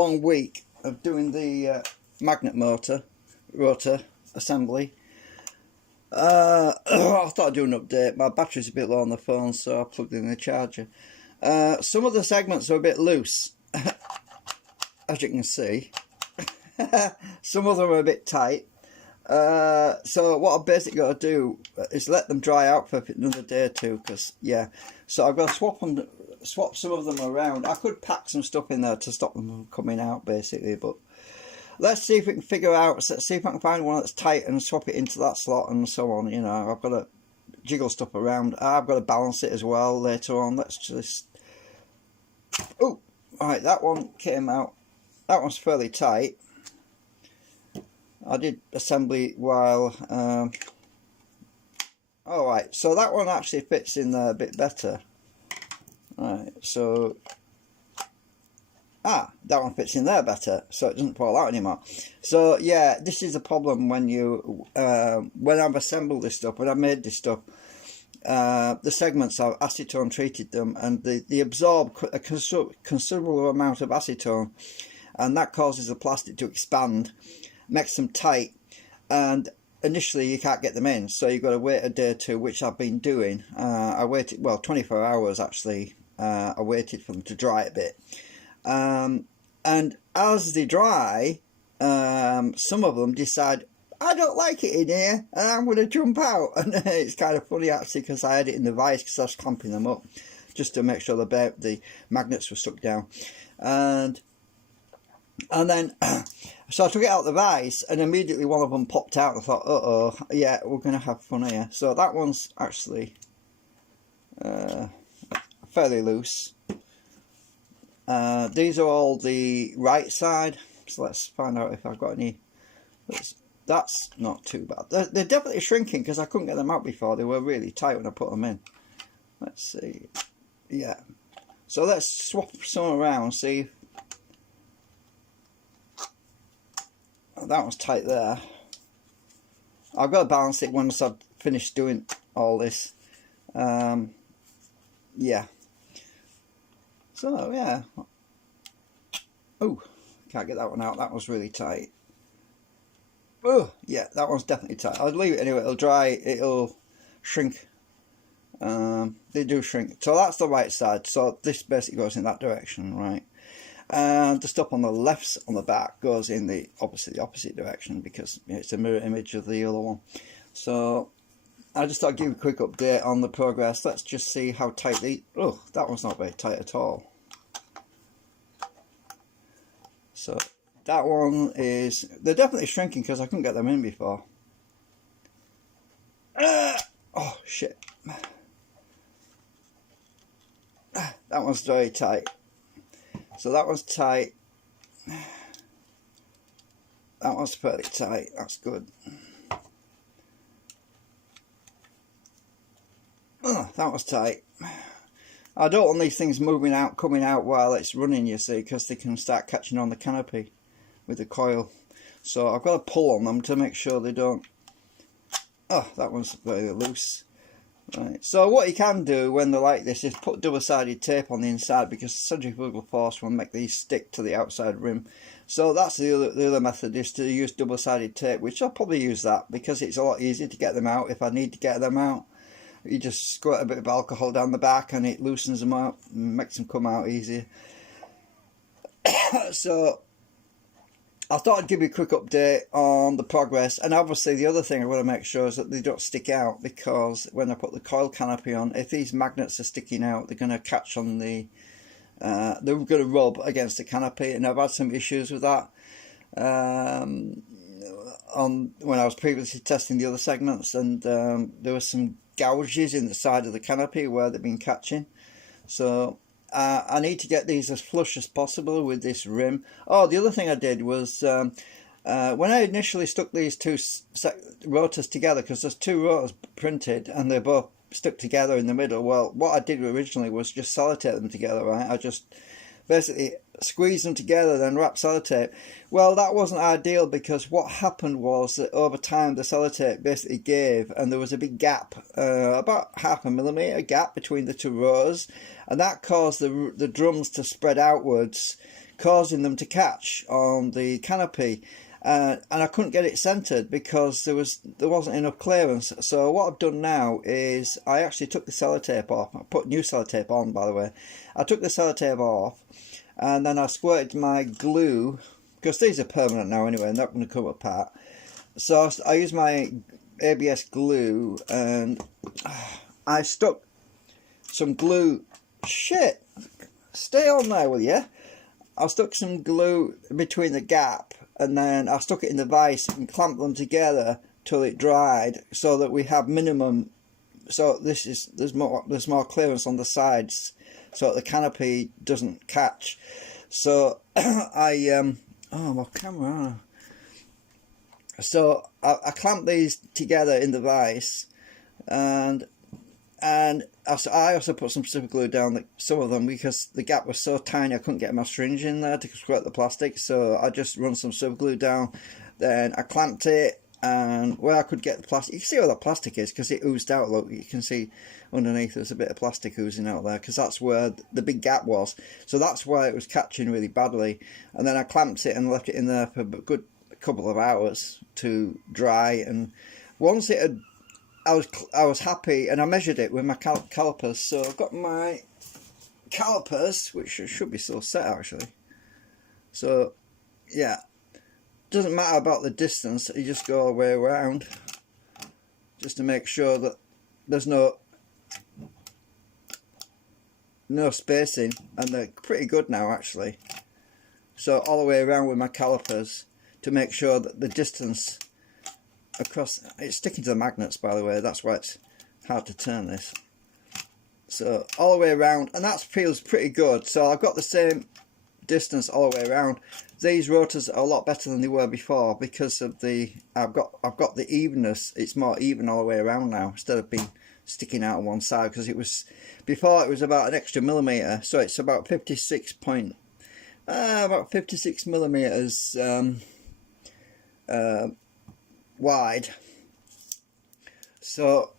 long week of doing the magnet rotor assembly. I thought I'd do an update. My battery's a bit low on the phone, so I plugged in the charger. Some of the segments are a bit loose, as you can see. Some of them are a bit tight. So what I've basically got to do is let them dry out for another day or two, because so I've got to swap some of them around. I could pack some stuff in there to stop them from coming out basically, but let's see if we can figure out, let's see if I can find one that's tight and swap it into that slot and so on. You know, I've got to jiggle stuff around. I've got to balance it as well later on. Let's just, oh, right, that one came out. That one's fairly tight. I did assembly while, alright, so that one actually fits in there a bit better. Right, so, that one fits in there better, so it doesn't fall out anymore. So yeah, this is a problem when you, when I've assembled this stuff, when I've made this stuff, the segments, I've acetone treated them, and they absorb a considerable amount of acetone, and that causes the plastic to expand, makes them tight, and initially you can't get them in, so you've got to wait a day or two, which I've been doing. I waited, well, 24 hours actually. I waited for them to dry a bit, and as they dry, some of them decide, I don't like it in here and I'm going to jump out. And it's kind of funny actually, because I had it in the vise because I was clamping them up just to make sure the magnets were stuck down, and then so I took it out of the vise, and immediately one of them popped out. I thought, uh-oh, yeah, we're going to have fun here. So that one's actually fairly loose. These are all the right side, so let's find out if I've got any. That's not too bad. They're definitely shrinking, because I couldn't get them out before. They were really tight when I put them in. Let's see. Yeah. So let's swap some around, see if that one's tight there. I've got to balance it once I've finished doing all this. Yeah. So yeah. Oh, can't get that one out. That one's really tight. Oh yeah, that one's definitely tight. I'll leave it anyway. It'll dry. It'll shrink. They do shrink. So that's the right side. So this basically goes in that direction, right? And the stuff on the left, on the back, goes in the opposite direction, because it's a mirror image of the other one. So I just thought I'd give you a quick update on the progress. Let's just see how tight these. Oh, that one's not very tight at all. So that one is, they're definitely shrinking because I couldn't get them in before. Oh shit. That one's very tight. So that one's tight. That one's fairly tight. That's good. Oh, that was tight. I don't want these things moving out, coming out while it's running, you see, because they can start catching on the canopy with the coil. So I've got to pull on them to make sure they don't. Oh, that one's very loose. Right. So what you can do when they're like this is put double-sided tape on the inside, because centrifugal force will make these stick to the outside rim. So that's the other method, is to use double-sided tape, which I'll probably use that, because it's a lot easier to get them out if I need to get them out. You just squirt a bit of alcohol down the back and it loosens them up and makes them come out easier. So I thought I'd give you a quick update on the progress, and obviously the other thing I want to make sure is that they don't stick out, because when I put the coil canopy on, if these magnets are sticking out, they're going to catch on the, they're going to rub against the canopy, and I've had some issues with that on when I was previously testing the other segments, and there were some gouges in the side of the canopy where they've been catching. So I need to get these as flush as possible with this rim. Oh, the other thing I did was when I initially stuck these two rotors together, because there's two rotors printed and they're both stuck together in the middle. Well, what I did originally was just sellotape them together, right? I just basically squeeze them together, then wrap sellotape. Well, that wasn't ideal, because what happened was that over time the sellotape basically gave, and there was a big gap, about 0.5 millimeter gap between the two rotors, and that caused the drums to spread outwards, causing them to catch on the canopy. And I couldn't get it centered because there wasn't enough clearance. So what I've done now is I actually took the sellotape off. I put new sellotape on, by the way. I took the sellotape off, and then I squirted my glue, because these are permanent now anyway, and they're not going to come apart. So I used my ABS glue, and I stuck some glue. Shit! Stay on there, will you? I stuck some glue between the gap, and then I stuck it in the vise and clamped them together till it dried, so that we have minimum. So there's more clearance on the sides, so that the canopy doesn't catch. So oh, my camera. So I clamped these together in the vise, and I also put some super glue down some of them, because the gap was so tiny I couldn't get my syringe in there to squirt the plastic. So I just run some super glue down, then I clamped it, and where I could get the plastic, you can see where the plastic is because it oozed out. Look, you can see underneath there's a bit of plastic oozing out there, because that's where the big gap was. So that's why it was catching really badly. And then I clamped it and left it in there for a good couple of hours to dry, and once it had, I was happy, and I measured it with my calipers. So I've got my calipers, which should be still set actually. So yeah, doesn't matter about the distance, you just go all the way around just to make sure that there's no spacing, and they're pretty good now actually. So all the way around with my calipers to make sure that the distance across, it's sticking to the magnets, by the way, that's why it's hard to turn this. So all the way around, and that feels pretty good. So I've got the same distance all the way around. These rotors are a lot better than they were before, because of the I've got the evenness. It's more even all the way around now, instead of being sticking out on one side, because it was before, it was about an extra millimeter. So it's about 56 millimeters wide. So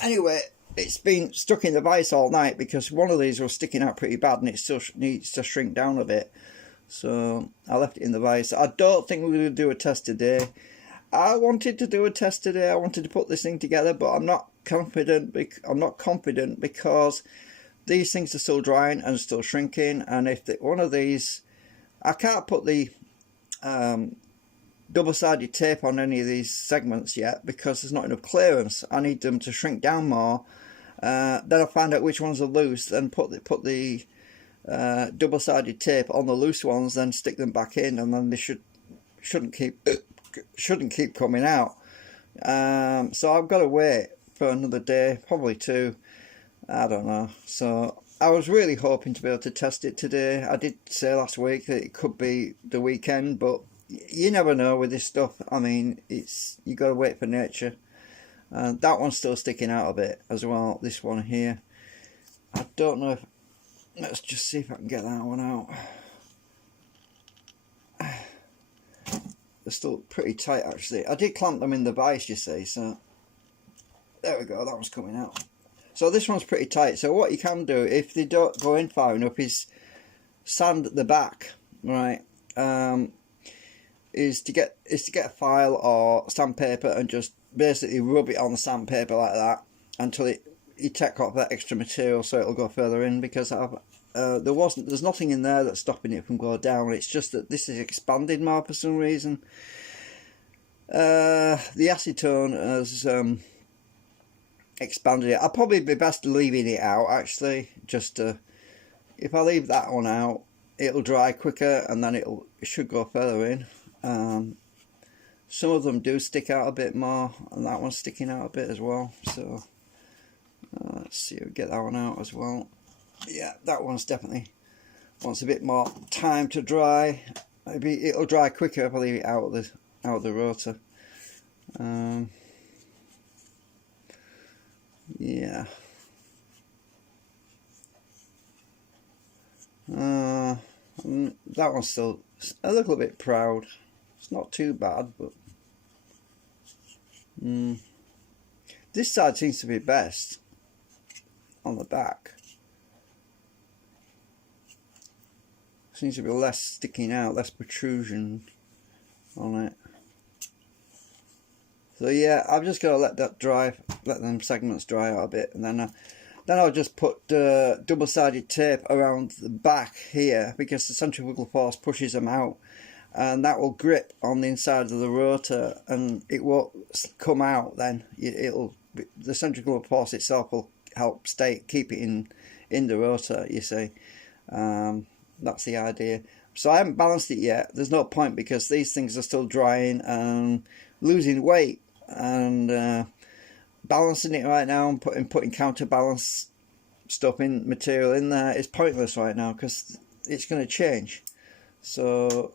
anyway, it's been stuck in the vise all night because one of these was sticking out pretty bad, and it still needs to shrink down a bit. So I left it in the vise. I don't think we're going to do a test today. I wanted to do a test today. I wanted to put this thing together, but I'm not confident. I'm not confident because these things are still drying and still shrinking. And if one of these, I can't put the double-sided tape on any of these segments yet because there's not enough clearance. I need them to shrink down more. Then I'll find out which ones are loose, then put the double-sided tape on the loose ones, then stick them back in, and then they shouldn't keep coming out. So I've got to wait for another day, probably two. I don't know. So I was really hoping to be able to test it today. I did say last week that it could be the weekend, but you never know with this stuff. I mean, you got to wait for nature. That one's still sticking out a bit as well, this one here. I don't know if, let's just see if I can get that one out. They're still pretty tight actually. I did clamp them in the vise, you see, so there we go, that one's coming out. So this one's pretty tight. So what you can do, if they don't go in far enough, is sand the back, right? Is to get a file or sandpaper and just basically rub it on the sandpaper like that until you take off that extra material, so it'll go further in. Because there's nothing in there that's stopping it from going down. It's just that this is expanded more for some reason. The acetone has expanded it. I'll probably be best leaving it out actually. Just if I leave that one out, it'll dry quicker, and then it should go further in. Some of them do stick out a bit more, and that one's sticking out a bit as well. So let's see if we get that one out as well. Yeah, that one's definitely wants a bit more time to dry. Maybe it'll dry quicker if I leave it out of the rotor. Yeah. That one's still a little bit proud. It's not too bad, but this side seems to be best on the back. Seems to be less sticking out, less protrusion on it. So yeah, I've just got to let that dry, let them segments dry out a bit, and then I'll just put double-sided tape around the back here, because the centrifugal force pushes them out, and that will grip on the inside of the rotor, and it won't come out. Then the centrifugal force itself will help keep it in the rotor. You see, that's the idea. So I haven't balanced it yet. There's no point, because these things are still drying and losing weight, and balancing it right now and putting counterbalance stuff in material in there is pointless right now, because it's going to change. So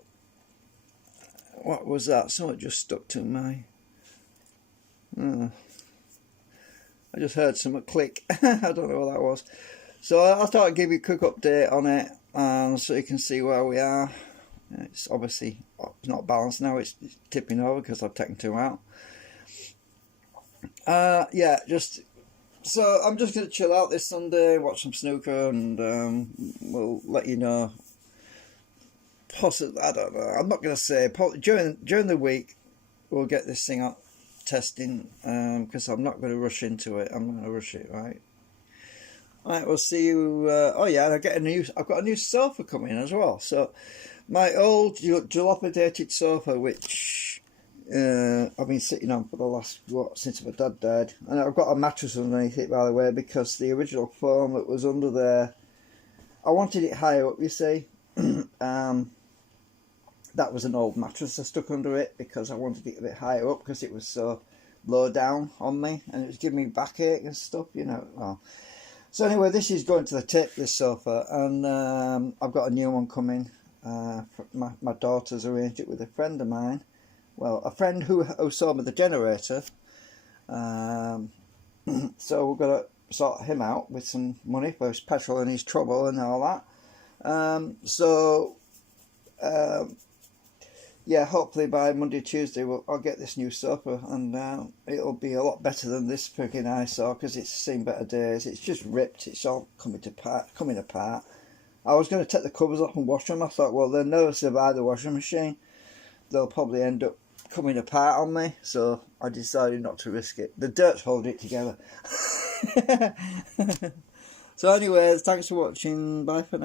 what was that? Something just stuck to my I just heard something click. I don't know what that was. So I thought I'd give you a quick update on it, so you can see where we are. It's obviously not balanced now, it's tipping over because I've taken two out. Yeah, so I'm just going to chill out this Sunday, watch some snooker, and we'll let you know. Possibly, I don't know, I'm not going to say, during the week we'll get this thing up testing, because I'm not going to rush into it. I'm not going to rush it, right? Right, we'll see you. Oh yeah, I've got a new sofa coming as well. So my old dilapidated sofa, which I've been sitting on for the last, since my dad died, and I've got a mattress underneath it, by the way, because the original foam that was under there, I wanted it higher up, you see. That was an old mattress I stuck under it, because I wanted it a bit higher up, because it was so low down on me, and it was giving me backache and stuff, you know. Well, so anyway, this is going to the tip, this sofa, and I've got a new one coming. My daughter's arranged it with a friend of mine. Well, a friend who sold me the generator. So we're going to sort him out with some money for his petrol and his trouble and all that. Yeah, hopefully by Monday, Tuesday, I'll get this new sofa, and it'll be a lot better than this freaking eyesore, because it's seen better days. It's just ripped. It's all coming apart. I was going to take the covers off and wash them. I thought, well, they'll never survive the washing machine. They'll probably end up coming apart on me, so I decided not to risk it. The dirt's holding it together. So anyways, thanks for watching. Bye for now.